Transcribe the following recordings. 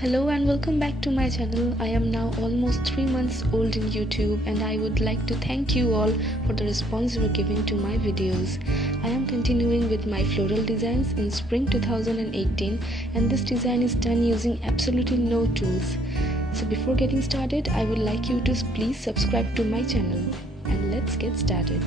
Hello and welcome back to my channel. I am now almost 3 months old in YouTube and I would like to thank you all for the response you are giving to my videos. I am continuing with my floral designs in spring 2018 and this design is done using absolutely no tools. So before getting started, I would like you to please subscribe to my channel and let's get started.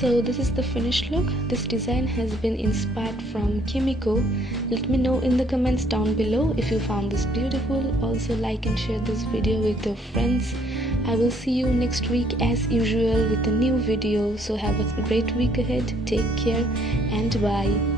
So this is the finished look. This design has been inspired from Kimiko. Let me know in the comments down below if you found this beautiful. Also like and share this video with your friends. I will see you next week as usual with a new video. So have a great week ahead. Take care and bye.